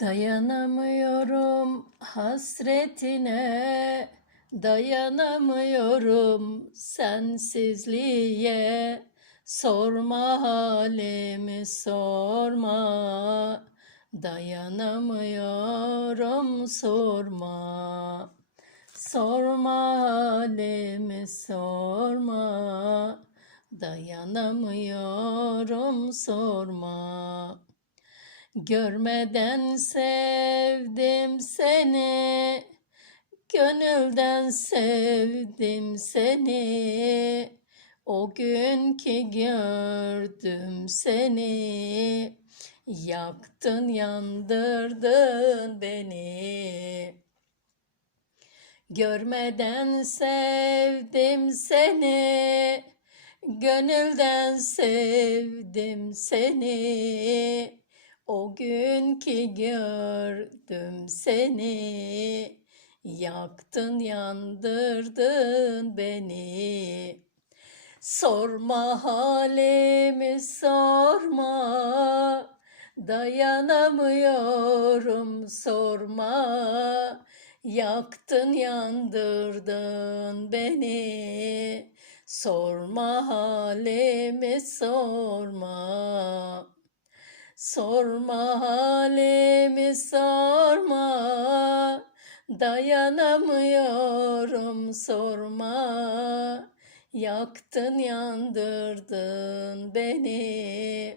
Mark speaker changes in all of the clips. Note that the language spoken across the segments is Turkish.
Speaker 1: Dayanamıyorum hasretine, dayanamıyorum sensizliğe. Sorma halimi sorma, dayanamıyorum sorma. Sorma halimi sorma, dayanamıyorum sorma. Görmeden sevdim seni, gönülden sevdim seni. O gün ki gördüm seni, yaktın yandırdın beni. Görmeden sevdim seni, gönülden sevdim seni. O gün ki gördüm seni, yaktın yandırdın beni. Sorma halimi sorma, dayanamıyorum sorma. Yaktın yandırdın beni, sorma halimi sorma. Sorma halimi sorma, dayanamıyorum sorma. Yaktın yandırdın beni,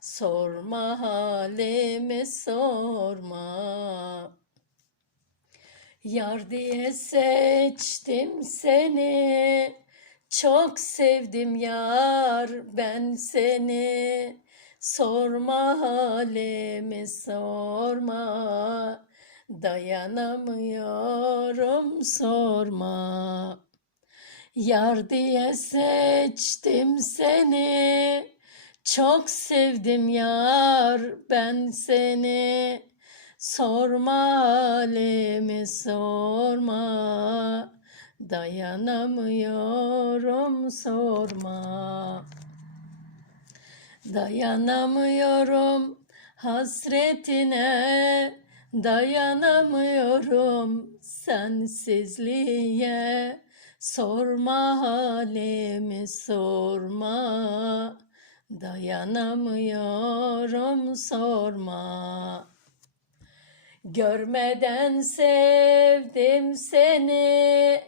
Speaker 1: sorma halimi sorma. Yar diye seçtim seni, çok sevdim yar ben seni. Sorma halimi sorma, dayanamıyorum sorma. Yar diye seçtim seni, çok sevdim yar ben seni. Sorma halimi sorma, dayanamıyorum sorma. Dayanamıyorum hasretine, dayanamıyorum sensizliğe. Sorma halimi sorma, dayanamıyorum sorma. Görmeden sevdim seni,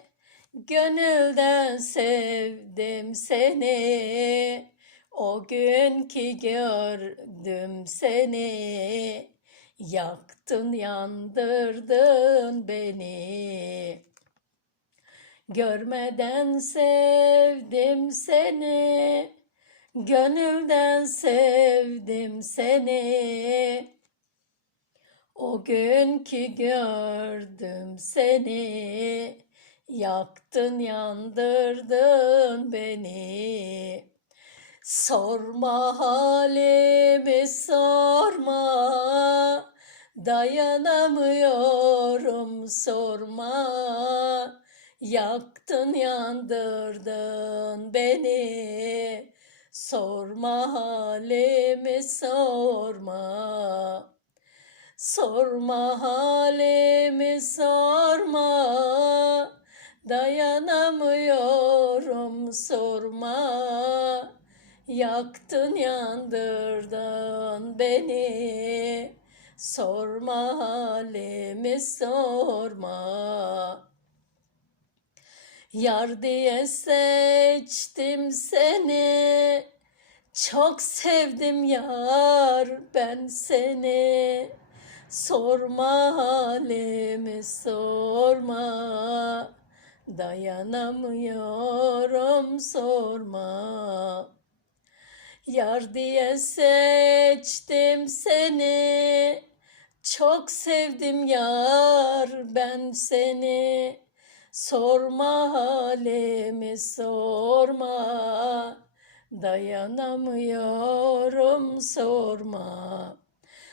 Speaker 1: gönülden sevdim seni. O gün ki gördüm seni, yaktın yandırdın beni. Görmeden sevdim seni, gönülden sevdim seni. O gün ki gördüm seni, yaktın yandırdın beni. Sorma halimi sorma, dayanamıyorum sorma. Yaktın yandırdın beni, sorma halimi sorma. Sorma halimi sorma, dayanamıyorum sorma. Yaktın yandırdın beni, sorma halimi sorma. Yar diye seçtim seni, çok sevdim yar ben seni. Sorma halimi sorma, dayanamıyorum sorma. Yar diye seçtim seni, çok sevdim yar ben seni. Sorma halimi sorma, dayanamıyorum sorma.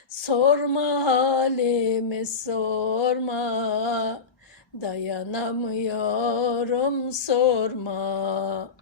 Speaker 1: Sorma halimi sorma, dayanamıyorum sorma.